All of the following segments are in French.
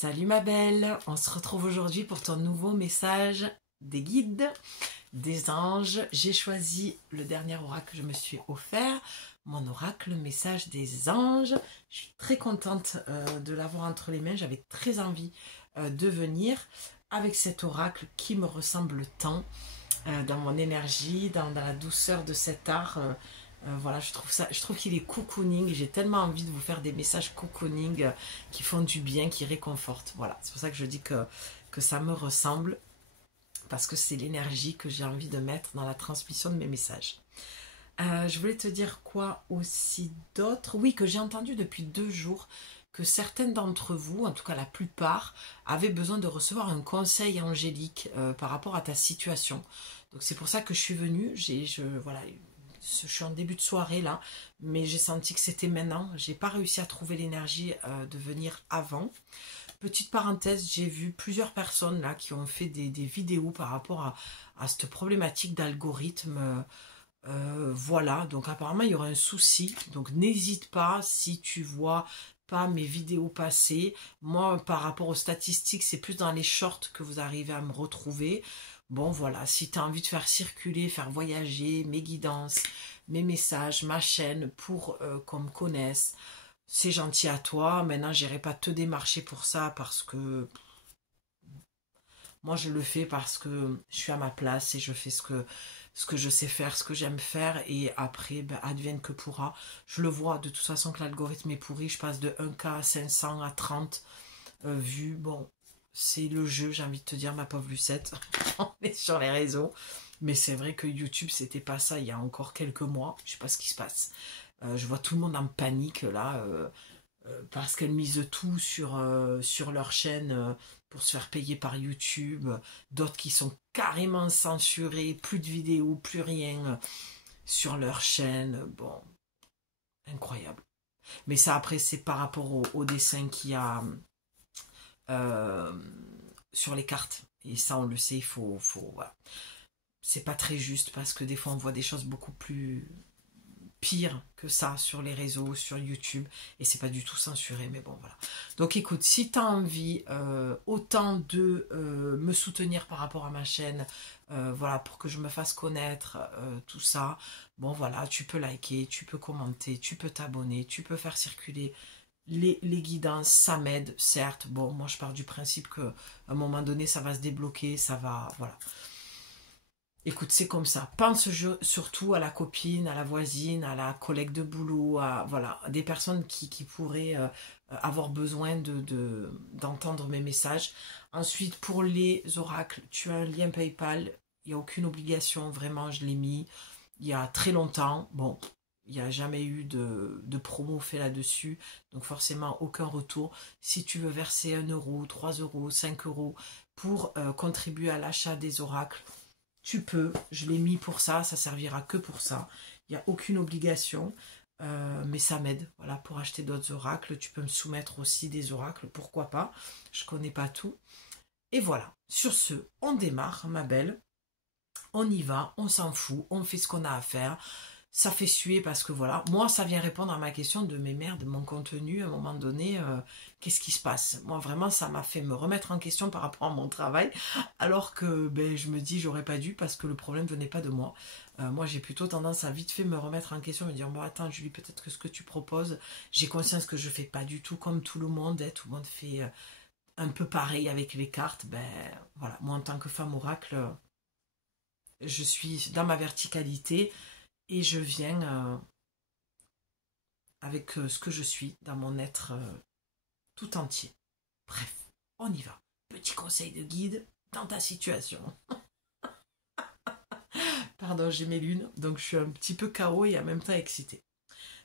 Salut ma belle, on se retrouve aujourd'hui pour ton nouveau message des guides, des anges. J'ai choisi le dernier oracle que je me suis offert, mon oracle message des anges. Je suis très contente de l'avoir entre les mains, j'avais très envie de venir avec cet oracle qui me ressemble tant dans mon énergie, dans la douceur de cet art. Voilà, je trouve qu'il est cocooning. J'ai tellement envie de vous faire des messages cocooning qui font du bien, qui réconfortent. Voilà, c'est pour ça que je dis que ça me ressemble, parce que c'est l'énergie que j'ai envie de mettre dans la transmission de mes messages. Je voulais te dire quoi aussi d'autre? Oui, que j'ai entendu depuis 2 jours que certaines d'entre vous, en tout cas la plupart, avaient besoin de recevoir un conseil angélique par rapport à ta situation. Donc c'est pour ça que je suis venue. Voilà, je suis en début de soirée là, mais j'ai senti que c'était maintenant. J'ai pas réussi à trouver l'énergie de venir avant. Petite parenthèse, j'ai vu plusieurs personnes là qui ont fait des vidéos par rapport à cette problématique d'algorithme. Voilà, donc apparemment il y aura un souci. Donc n'hésite pas si tu vois pas mes vidéos passer. Moi, par rapport aux statistiques, c'est plus dans les shorts que vous arrivez à me retrouver. Bon, voilà, si tu as envie de faire circuler, faire voyager mes guidances, mes messages, ma chaîne pour qu'on me connaisse, c'est gentil à toi. Maintenant, j'irai pas te démarcher pour ça parce que moi, je le fais parce que je suis à ma place et je fais ce que je sais faire, ce que j'aime faire. Et après, ben, advienne que pourra. Je le vois de toute façon que l'algorithme est pourri. Je passe de 1K à 500 à 30 vues. Bon, c'est le jeu, j'ai envie de te dire, ma pauvre Lucette. On est sur les réseaux. Mais c'est vrai que YouTube, c'était pas ça il y a encore quelques mois. Je sais pas ce qui se passe. Je vois tout le monde en panique là. Parce qu'elles misent tout sur leur chaîne pour se faire payer par YouTube, d'autres qui sont carrément censurés, plus de vidéos, plus rien sur leur chaîne. Bon, incroyable. Mais ça, après, c'est par rapport au dessin qu'il y a euh, sur les cartes. Et ça, on le sait, voilà. C'est pas très juste parce que des fois, on voit des choses beaucoup plus pire que ça sur les réseaux, sur YouTube, et c'est pas du tout censuré, mais bon voilà. Donc écoute, si tu as envie autant de me soutenir par rapport à ma chaîne, voilà, pour que je me fasse connaître, tout ça, bon voilà, tu peux liker, tu peux commenter, tu peux t'abonner, tu peux faire circuler les guidances, ça m'aide, certes. Bon, moi je pars du principe que à un moment donné ça va se débloquer, ça va, voilà. Écoute, c'est comme ça. Pense surtout à la copine, à la voisine, à la collègue de boulot, à voilà, des personnes qui pourraient avoir besoin d'entendre mes messages. Ensuite, pour les oracles, tu as un lien PayPal. Il n'y a aucune obligation, vraiment, je l'ai mis il y a très longtemps. Bon, il n'y a jamais eu de promo fait là-dessus, donc forcément aucun retour. Si tu veux verser 1 euro, 3 euros, 5 euros pour contribuer à l'achat des oracles, tu peux, je l'ai mis pour ça, ça servira que pour ça. Il n'y a aucune obligation, mais ça m'aide. Voilà, pour acheter d'autres oracles, tu peux me soumettre aussi des oracles, pourquoi pas. Je connais pas tout. Et voilà, sur ce, on démarre, ma belle. On y va, on s'en fout, on fait ce qu'on a à faire. Ça fait suer parce que voilà, moi ça vient répondre à ma question de mes merdes, mon contenu, à un moment donné, qu'est-ce qui se passe? Moi vraiment ça m'a fait me remettre en question par rapport à mon travail, alors que ben, je me dis j'aurais pas dû parce que le problème venait pas de moi. Moi j'ai plutôt tendance à vite fait me remettre en question, me dire bon attends Julie, peut-être que ce que tu proposes, j'ai conscience que je fais pas du tout comme tout le monde, tout le monde fait un peu pareil avec les cartes, ben voilà, moi en tant que femme oracle, je suis dans ma verticalité. Et je viens avec ce que je suis dans mon être tout entier. Bref, on y va. Petit conseil de guide dans ta situation. Pardon, j'ai mes lunes, donc je suis un petit peu KO et en même temps excitée.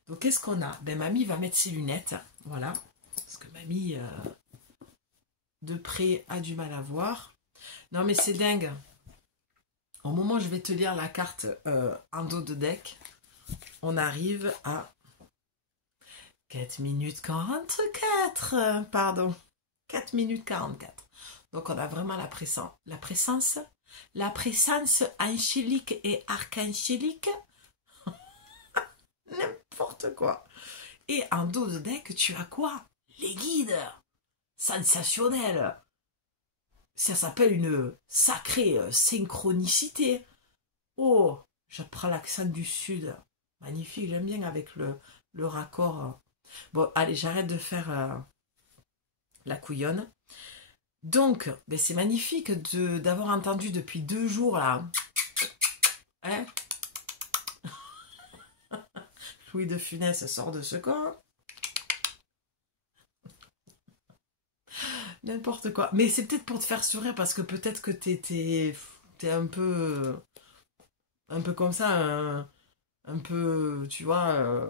Donc qu'est-ce qu'on a? Ben mamie va mettre ses lunettes, voilà, parce que mamie de près a du mal à voir. Non mais c'est dingue. Au moment où je vais te lire la carte en dos de deck, on arrive à 4 minutes 44, pardon, 4 minutes 44. Donc on a vraiment la présence angélique et archangélique, n'importe quoi. Et en dos de deck, tu as quoi? Les guides. sensationnel. Ça s'appelle une sacrée synchronicité. Oh, je prends l'accent du sud. Magnifique, j'aime bien avec le raccord. Bon, allez, j'arrête de faire la couillonne. Donc, ben c'est magnifique d'avoir entendu depuis 2 jours là. Hein, Louis de Funès sort de ce corps. N'importe quoi. Mais c'est peut-être pour te faire sourire parce que peut-être que t'es un peu comme ça, un peu, tu vois,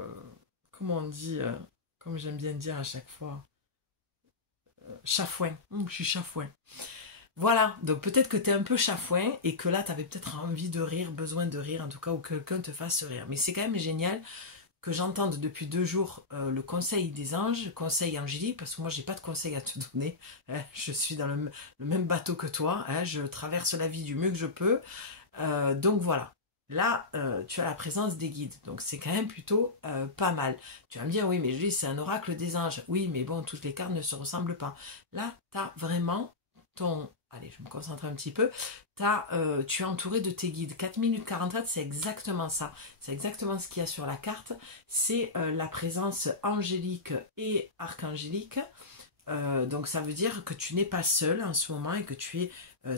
comment on dit, comme j'aime bien dire à chaque fois, chafouin. Je suis chafouin. Voilà, donc peut-être que t'es un peu chafouin et que là t'avais peut-être envie de rire, besoin de rire en tout cas, ou que quelqu'un te fasse rire. Mais c'est quand même génial que j'entende depuis 2 jours le conseil des anges, conseil angélique, parce que moi j'ai pas de conseil à te donner, hein, je suis dans le même bateau que toi, hein, je traverse la vie du mieux que je peux, donc voilà. Là, tu as la présence des guides, donc c'est quand même plutôt pas mal. Tu vas me dire, oui, mais Julie, c'est un oracle des anges. Oui, mais bon, toutes les cartes ne se ressemblent pas. Là, tu as vraiment ton... Allez, je me concentre un petit peu. Tu es entouré de tes guides. 4 minutes 44, c'est exactement ça. C'est exactement ce qu'il y a sur la carte. C'est la présence angélique et archangélique. Donc ça veut dire que tu n'es pas seul en ce moment et que tu es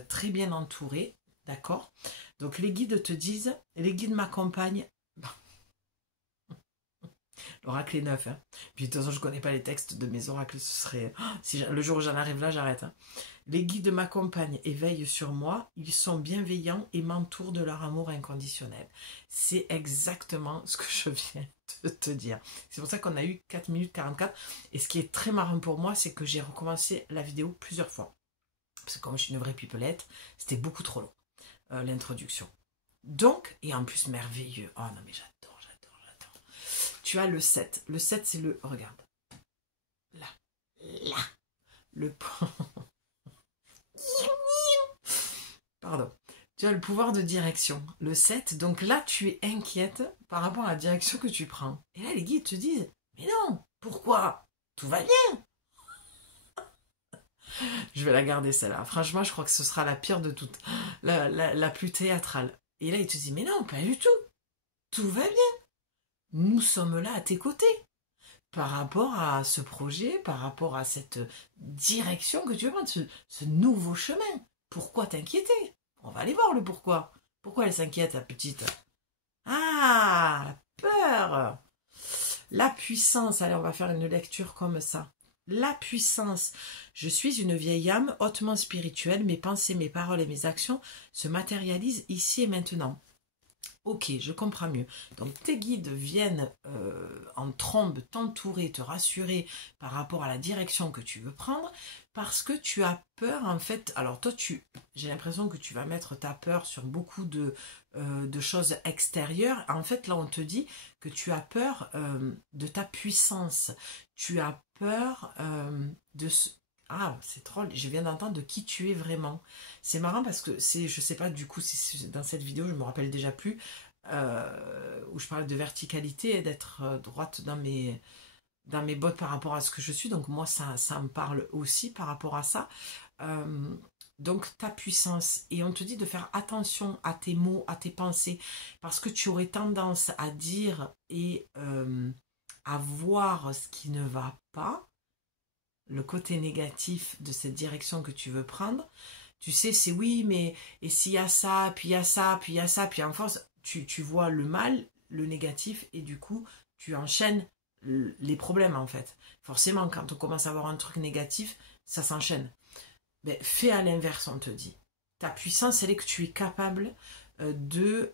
très bien entouré. D'accord? Donc les guides te disent, les guides m'accompagnent. L'oracle est neuf. Hein. Puis de toute façon, je ne connais pas les textes de mes oracles. Ce serait. Si le jour où j'en arrive là, j'arrête. Hein. Les guides m'accompagnent et veillent sur moi. Ils sont bienveillants et m'entourent de leur amour inconditionnel. C'est exactement ce que je viens de te dire. C'est pour ça qu'on a eu 4 minutes 44. Et ce qui est très marrant pour moi, c'est que j'ai recommencé la vidéo plusieurs fois. Parce que comme je suis une vraie pipelette, c'était beaucoup trop long, l'introduction. Donc, et en plus merveilleux. Oh non mais j'adore. Tu as le 7. Le 7, c'est le... Regarde. Là. Là. Le... Pardon. Tu as le pouvoir de direction. Le 7. Donc là, tu es inquiète par rapport à la direction que tu prends. Et là, les guides te disent, mais non, pourquoi? Tout va bien. Je vais la garder celle-là. Franchement, je crois que ce sera la pire de toutes. La plus théâtrale. Et là, il te dit, mais non, pas du tout. Tout va bien. Nous sommes là à tes côtés. Par rapport à ce projet, par rapport à cette direction que tu veux prendre, ce nouveau chemin. Pourquoi t'inquiéter? On va aller voir le pourquoi. Pourquoi elle s'inquiète, la petite? Ah, la peur. La puissance. Allez, on va faire une lecture comme ça. La puissance. Je suis une vieille âme hautement spirituelle. Mes pensées, mes paroles et mes actions se matérialisent ici et maintenant. Ok, je comprends mieux. Donc tes guides viennent en trombe t'entourer, te rassurer par rapport à la direction que tu veux prendre parce que tu as peur en fait. Alors toi, j'ai l'impression que tu vas mettre ta peur sur beaucoup de choses extérieures. En fait, là, on te dit que tu as peur de ta puissance. Tu as peur de ce... Ah, c'est drôle, je viens d'entendre de qui tu es vraiment. C'est marrant parce que je sais pas, du coup, si dans cette vidéo, je me rappelle déjà plus, où je parle de verticalité et d'être droite dans mes bottes par rapport à ce que je suis. Donc moi, ça me parle aussi par rapport à ça. Donc ta puissance. Et on te dit de faire attention à tes mots, à tes pensées, parce que tu aurais tendance à dire et à voir ce qui ne va pas, le côté négatif de cette direction que tu veux prendre. Tu sais, c'est oui, mais et s'il y a ça, puis il y a ça, puis il y a ça, puis en force, tu vois le mal, le négatif, et du coup, tu enchaînes les problèmes en fait. Forcément, quand on commence à avoir un truc négatif, ça s'enchaîne. Mais fais à l'inverse, on te dit. Ta puissance, elle est que tu es capable de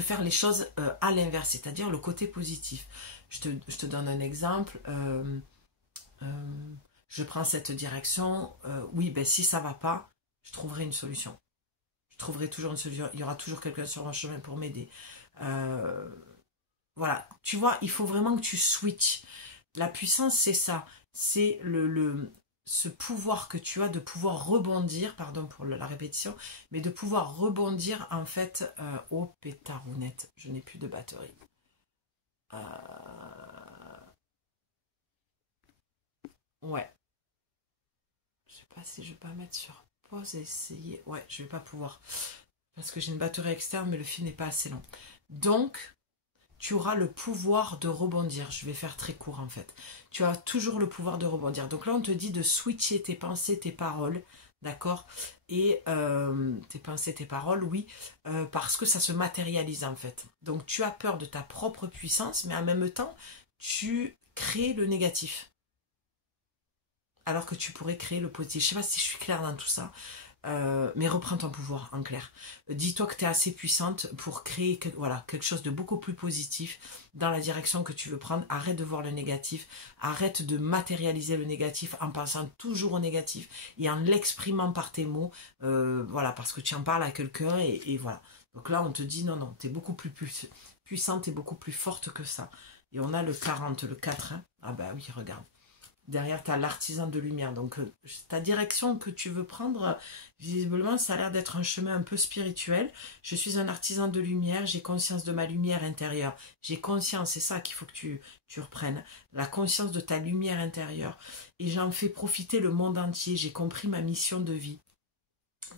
faire les choses à l'inverse, c'est-à-dire le côté positif. Je te donne un exemple. Je prends cette direction, oui, ben si ça va pas, je trouverai une solution. Je trouverai toujours une solution. Il y aura toujours quelqu'un sur mon chemin pour m'aider. Voilà, tu vois, il faut vraiment que tu switches. La puissance, c'est ça. C'est ce pouvoir que tu as de pouvoir rebondir, pardon pour la répétition, mais de pouvoir rebondir en fait au pétarounette. Je n'ai plus de batterie. Ouais. Je sais pas si je vais pas mettre sur pause et essayer. Ouais, je vais pas pouvoir. Parce que j'ai une batterie externe, mais le fil n'est pas assez long. Donc, tu auras le pouvoir de rebondir. Je vais faire très court en fait. Tu as toujours le pouvoir de rebondir. Donc là, on te dit de switcher tes pensées, tes paroles, d'accord. Et tes pensées, tes paroles, oui, parce que ça se matérialise en fait. Donc tu as peur de ta propre puissance, mais en même temps, tu crées le négatif. Alors que tu pourrais créer le positif. Je ne sais pas si je suis claire dans tout ça. Mais reprends ton pouvoir en clair. Dis-toi que tu es assez puissante pour créer voilà, quelque chose de beaucoup plus positif dans la direction que tu veux prendre. Arrête de voir le négatif. Arrête de matérialiser le négatif en pensant toujours au négatif et en l'exprimant par tes mots. Voilà, parce que tu en parles à quelqu'un et voilà. Donc là, on te dit non, non, tu es beaucoup plus puissante et beaucoup plus forte que ça. Et on a le 40, le 4. Hein. Ah bah oui, regarde. Derrière, tu as l'artisan de lumière. Donc, ta direction que tu veux prendre, visiblement, ça a l'air d'être un chemin un peu spirituel. Je suis un artisan de lumière, j'ai conscience de ma lumière intérieure. J'ai conscience, c'est ça qu'il faut que tu reprennes. La conscience de ta lumière intérieure. Et j'en fais profiter le monde entier. J'ai compris ma mission de vie.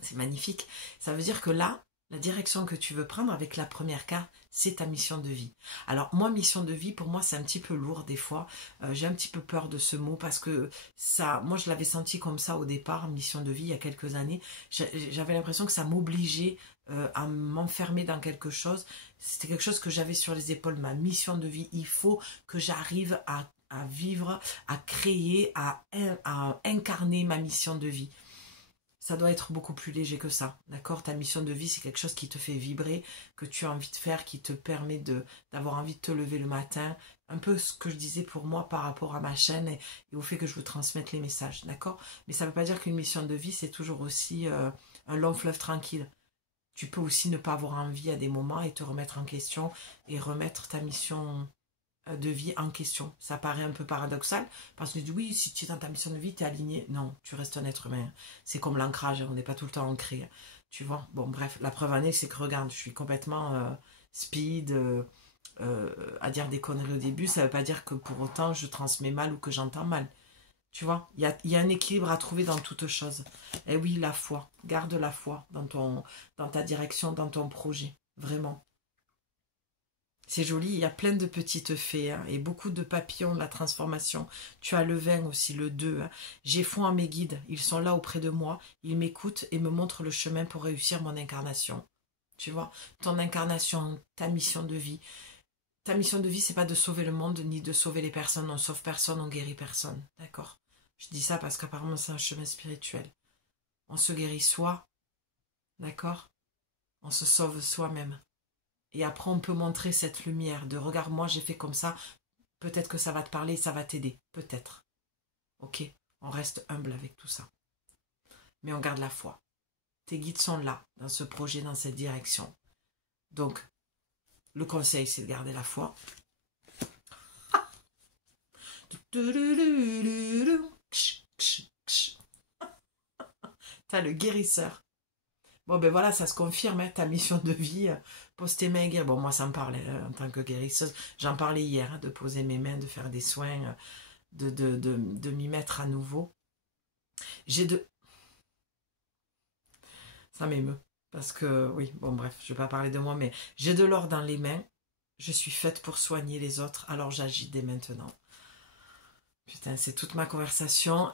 C'est magnifique. Ça veut dire que là, la direction que tu veux prendre avec la première carte, c'est ta mission de vie. Alors moi, mission de vie, pour moi, c'est un petit peu lourd des fois. J'ai un petit peu peur de ce mot parce que ça, moi, je l'avais senti comme ça au départ, mission de vie, il y a quelques années. J'avais l'impression que ça m'obligeait à m'enfermer dans quelque chose. C'était quelque chose que j'avais sur les épaules, ma mission de vie. Il faut que j'arrive à vivre, à créer, à incarner ma mission de vie. Ça doit être beaucoup plus léger que ça, d'accord? Ta mission de vie, c'est quelque chose qui te fait vibrer, que tu as envie de faire, qui te permet d'avoir envie de te lever le matin. Un peu ce que je disais pour moi par rapport à ma chaîne et au fait que je vous transmette les messages, d'accord? Mais ça ne veut pas dire qu'une mission de vie, c'est toujours aussi un long fleuve tranquille. Tu peux aussi ne pas avoir envie à des moments et te remettre en question et remettre ta mission de vie en question. Ça paraît un peu paradoxal parce que tu dis oui, si tu es dans ta mission de vie, tu es aligné. Non, tu restes un être humain. C'est comme l'ancrage, on n'est pas tout le temps ancré. Tu vois. Bon, bref, la preuve en est, c'est que regarde, je suis complètement speed, à dire des conneries au début. Ça ne veut pas dire que pour autant je transmets mal ou que j'entends mal. Tu vois, il y a un équilibre à trouver dans toute chose. Et oui, la foi. Garde la foi dans ta direction, dans ton projet. Vraiment. C'est joli, il y a plein de petites fées hein, et beaucoup de papillons de la transformation. Tu as le 20 aussi, le 2. Hein. J'ai foi en mes guides, ils sont là auprès de moi, ils m'écoutent et me montrent le chemin pour réussir mon incarnation. Tu vois, ton incarnation, ta mission de vie. Ta mission de vie, c'est pas de sauver le monde ni de sauver les personnes. On sauve personne, on guérit personne. D'accord? Je dis ça parce qu'apparemment c'est un chemin spirituel. On se guérit soi, d'accord? On se sauve soi-même. Et après, on peut montrer cette lumière de regarde, moi j'ai fait comme ça, peut-être que ça va te parler, ça va t'aider, peut-être. Ok, on reste humble avec tout ça. Mais on garde la foi. Tes guides sont là, dans ce projet, dans cette direction. Donc, le conseil, c'est de garder la foi. T'as le guérisseur. Bon, ben voilà, ça se confirme, hein, ta mission de vie. Pose tes mains et guéris. Bon, moi, ça me parlait en tant que guérisseuse. J'en parlais hier, hein, de poser mes mains, de faire des soins, de m'y mettre à nouveau. J'ai de... Ça m'émeut. Parce que, oui, bon, bref, je ne vais pas parler de moi, mais j'ai de l'or dans les mains. Je suis faite pour soigner les autres, alors j'agis dès maintenant. Putain, c'est toute ma conversation.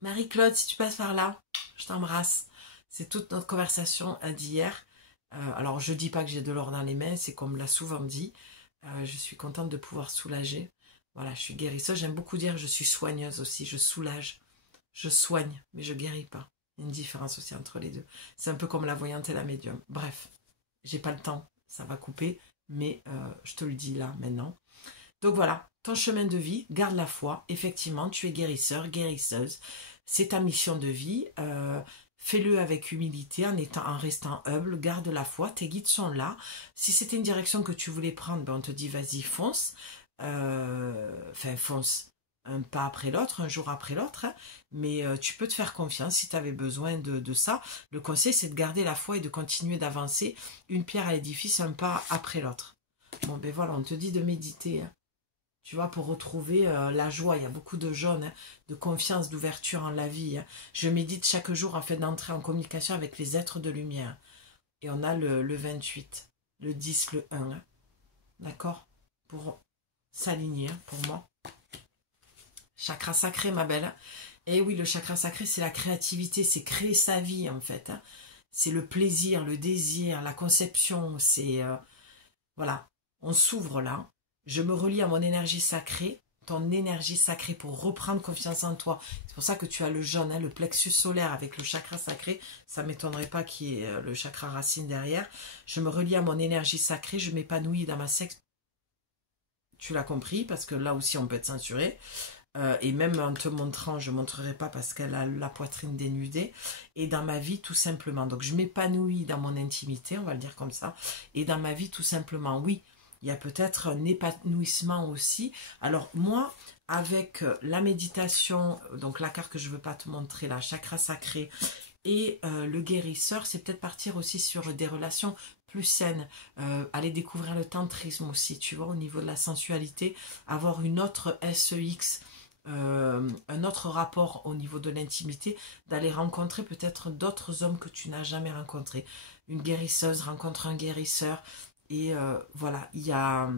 Marie-Claude, si tu passes par là, je t'embrasse. C'est toute notre conversation d'hier. Alors, je ne dis pas que j'ai de l'or dans les mains, c'est comme l'a souvent dit. Je suis contente de pouvoir soulager. Voilà, je suis guérisseuse. J'aime beaucoup dire je suis soigneuse aussi. Je soulage. Je soigne, mais je guéris pas. Il y a une différence aussi entre les deux. C'est un peu comme la voyante et la médium. Bref, j'ai pas le temps. Ça va couper, mais je te le dis là, maintenant. Donc voilà, ton chemin de vie, garde la foi. Effectivement, tu es guérisseur, guérisseuse. C'est ta mission de vie. Fais-le avec humilité, en restant humble. Garde la foi. Tes guides sont là. Si c'était une direction que tu voulais prendre, ben on te dit vas-y, fonce. Enfin, fonce. Un pas après l'autre, un jour après l'autre. Hein. Mais tu peux te faire confiance si tu avais besoin de ça. Le conseil, c'est de garder la foi et de continuer d'avancer une pierre à l'édifice, un pas après l'autre. Bon, ben voilà, on te dit de méditer. Hein. Tu vois, pour retrouver la joie. Il y a beaucoup de jaune, hein, de confiance, d'ouverture en la vie. Hein. Je médite chaque jour afin d'entrer en communication avec les êtres de lumière. Et on a le 28, le 10, le 1. Hein. D'accord? Pour s'aligner, hein, pour moi. Chakra sacré, ma belle. Et oui, le chakra sacré, c'est la créativité, c'est créer sa vie, en fait. Hein. C'est le plaisir, le désir, la conception. C'est... voilà, on s'ouvre là. Je me relie à mon énergie sacrée, ton énergie sacrée pour reprendre confiance en toi. C'est pour ça que tu as le jaune, hein, le plexus solaire avec le chakra sacré. Ça ne m'étonnerait pas qu'il y ait le chakra racine derrière. Je me relie à mon énergie sacrée, je m'épanouis dans ma sexe. Tu l'as compris, parce que là aussi on peut être censuré. Et même en te montrant, je ne montrerai pas parce qu'elle a la poitrine dénudée. Et dans ma vie, tout simplement. Donc je m'épanouis dans mon intimité, on va le dire comme ça. Et dans ma vie, tout simplement, oui. Il y a peut-être un épanouissement aussi. Alors moi, avec la méditation, donc la carte que je ne veux pas te montrer, la chakra sacré et le guérisseur, c'est peut-être partir aussi sur des relations plus saines. Aller découvrir le tantrisme aussi, tu vois, au niveau de la sensualité. Avoir une autre SEX, un autre rapport au niveau de l'intimité. D'aller rencontrer peut-être d'autres hommes que tu n'as jamais rencontrés. Une guérisseuse rencontre un guérisseur. Et voilà, il y a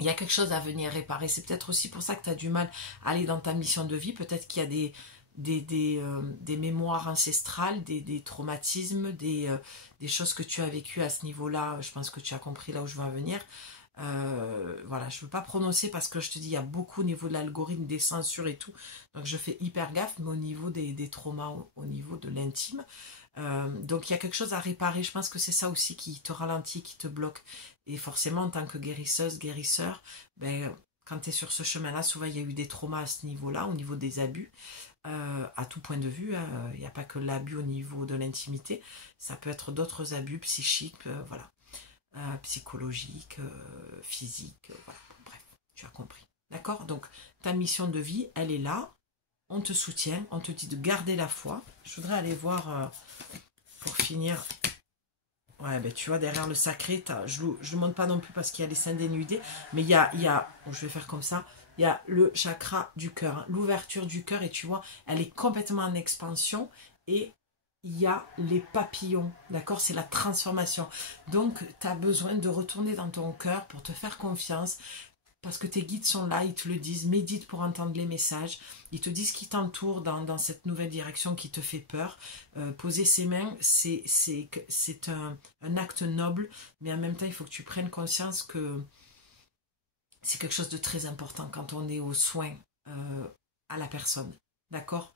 quelque chose à venir réparer. C'est peut-être aussi pour ça que tu as du mal à aller dans ta mission de vie. Peut-être qu'il y a des mémoires ancestrales, des traumatismes, des choses que tu as vécues à ce niveau-là. Je pense que tu as compris là où je veux en venir. Voilà, je ne veux pas prononcer parce que je te dis, il y a beaucoup au niveau de l'algorithme, des censures et tout. Donc je fais hyper gaffe, mais au niveau des traumas, au niveau de l'intime. Donc il y a quelque chose à réparer. Je pense que c'est ça aussi qui te ralentit, qui te bloque. Et forcément, en tant que guérisseuse, guérisseur, ben, quand tu es sur ce chemin-là, souvent il y a eu des traumas à ce niveau-là, au niveau des abus, à tout point de vue. Il n'y a pas que l'abus au niveau de l'intimité. Ça peut être d'autres abus psychiques, voilà, psychologiques, physiques, voilà. Bref, tu as compris. D'accord? Donc ta mission de vie, elle est là. On te soutient, on te dit de garder la foi. Je voudrais aller voir, pour finir. Ouais, ben tu vois, derrière le sacré, je ne le montre pas non plus parce qu'il y a les seins dénudés, mais il y a je vais faire comme ça, il y a le chakra du cœur, hein, l'ouverture du cœur, et tu vois, elle est complètement en expansion, et il y a les papillons, d'accord, c'est la transformation. Donc, tu as besoin de retourner dans ton cœur pour te faire confiance, parce que tes guides sont là, ils te le disent, médite pour entendre les messages, ils te disent qui t'entoure dans cette nouvelle direction qui te fait peur. Poser ses mains, c'est un acte noble, mais en même temps, il faut que tu prennes conscience que c'est quelque chose de très important quand on est aux soins à la personne, d'accord?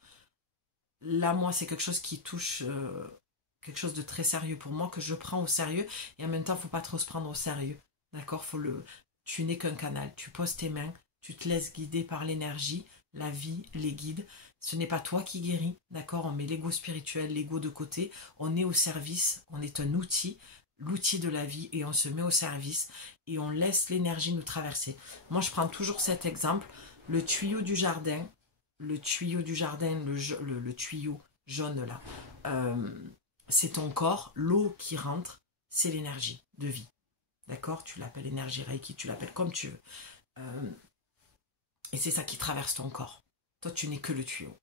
Là, moi, c'est quelque chose qui touche... quelque chose de très sérieux pour moi, que je prends au sérieux, et en même temps, il ne faut pas trop se prendre au sérieux, d'accord? Tu n'es qu'un canal, tu poses tes mains, tu te laisses guider par l'énergie, la vie, les guides. Ce n'est pas toi qui guéris, d'accord? On met l'ego spirituel, l'ego de côté, on est au service, on est un outil, l'outil de la vie, et on se met au service et on laisse l'énergie nous traverser. Moi, je prends toujours cet exemple, le tuyau du jardin, le tuyau jaune là, c'est ton corps, l'eau qui rentre, c'est l'énergie de vie. D'accord? Tu l'appelles énergie Reiki, tu l'appelles comme tu veux. Et c'est ça qui traverse ton corps. Toi, tu n'es que le tuyau.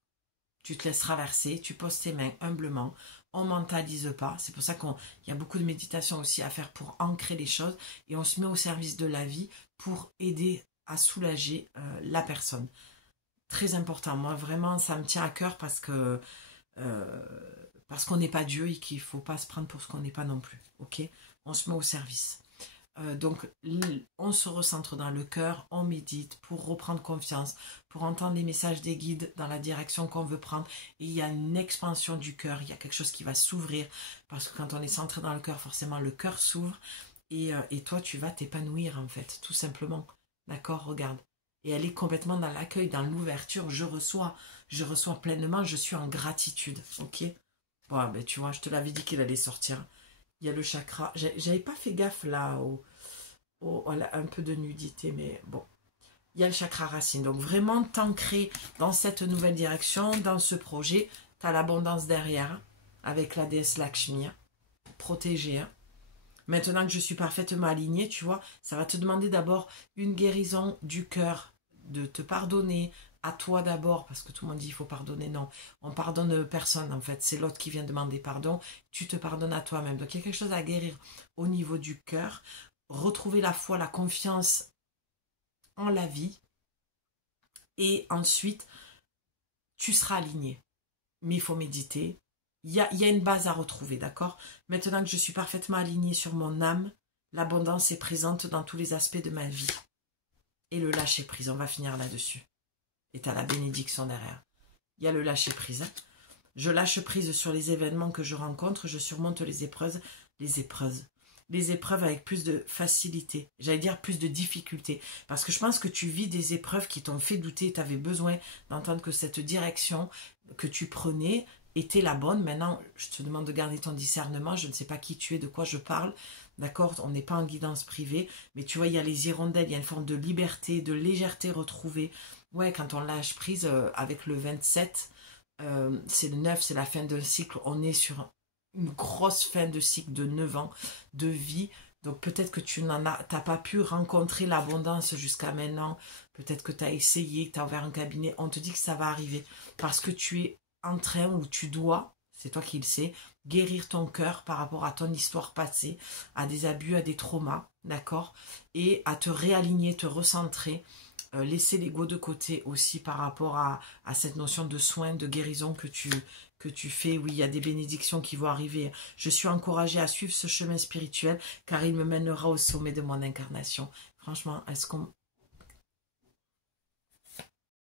Tu te laisses traverser, tu poses tes mains humblement. On ne mentalise pas. C'est pour ça qu'il y a beaucoup de méditation aussi à faire pour ancrer les choses. Et on se met au service de la vie pour aider à soulager la personne. Très important. Moi, vraiment, ça me tient à cœur parce qu'on n'est pas Dieu et qu'il ne faut pas se prendre pour ce qu'on n'est pas non plus. Ok? On se met au service. Donc, on se recentre dans le cœur, on médite pour reprendre confiance, pour entendre les messages des guides dans la direction qu'on veut prendre. Et il y a une expansion du cœur, il y a quelque chose qui va s'ouvrir. Parce que quand on est centré dans le cœur, forcément, le cœur s'ouvre. Et toi, tu vas t'épanouir, en fait, tout simplement. D'accord? Regarde. Et elle est complètement dans l'accueil, dans l'ouverture. Je reçois pleinement, je suis en gratitude. Ok? Bon, ben, tu vois, je te l'avais dit qu'il allait sortir. Il y a le chakra. J'avais pas fait gaffe là un peu de nudité, mais bon. Il y a le chakra racine. Donc vraiment t'ancrer dans cette nouvelle direction, dans ce projet. Tu as l'abondance derrière, avec la déesse Lakshmi, protégée. Maintenant que je suis parfaitement alignée, tu vois, ça va te demander d'abord une guérison du cœur, de te pardonner à toi d'abord, parce que tout le monde dit il faut pardonner. Non, on pardonne personne en fait, c'est l'autre qui vient demander pardon, tu te pardonnes à toi-même. Donc il y a quelque chose à guérir au niveau du cœur, retrouver la foi, la confiance en la vie, et ensuite tu seras aligné. Mais il faut méditer. Il y a une base à retrouver, d'accord? Maintenant que je suis parfaitement alignée sur mon âme, l'abondance est présente dans tous les aspects de ma vie. Et le lâcher prise, on va finir là-dessus. Et tu as la bénédiction derrière. Il y a le lâcher prise. Je lâche prise sur les événements que je rencontre, je surmonte les épreuves avec plus de facilité, j'allais dire plus de difficulté, parce que je pense que tu vis des épreuves qui t'ont fait douter, tu avais besoin d'entendre que cette direction que tu prenais était la bonne. Maintenant, je te demande de garder ton discernement, je ne sais pas qui tu es, de quoi je parle, d'accord, on n'est pas en guidance privée, mais tu vois, il y a les hirondelles, il y a une forme de liberté, de légèreté retrouvée, ouais, quand on lâche prise avec le 27, c'est le 9, c'est la fin d'un cycle, on est sur une grosse fin de cycle de 9 ans de vie. Donc peut-être que tu t'as pas pu rencontrer l'abondance jusqu'à maintenant. Peut-être que tu as essayé, que tu as ouvert un cabinet. On te dit que ça va arriver. Parce que tu es en train, ou tu dois, c'est toi qui le sais, guérir ton cœur par rapport à ton histoire passée, à des abus, à des traumas, d'accord? Et à te réaligner, te recentrer. Laisser l'ego de côté aussi par rapport à cette notion de soin, de guérison que tu fais. Oui, il y a des bénédictions qui vont arriver. Je suis encouragée à suivre ce chemin spirituel car il me mènera au sommet de mon incarnation. Franchement, est-ce qu'on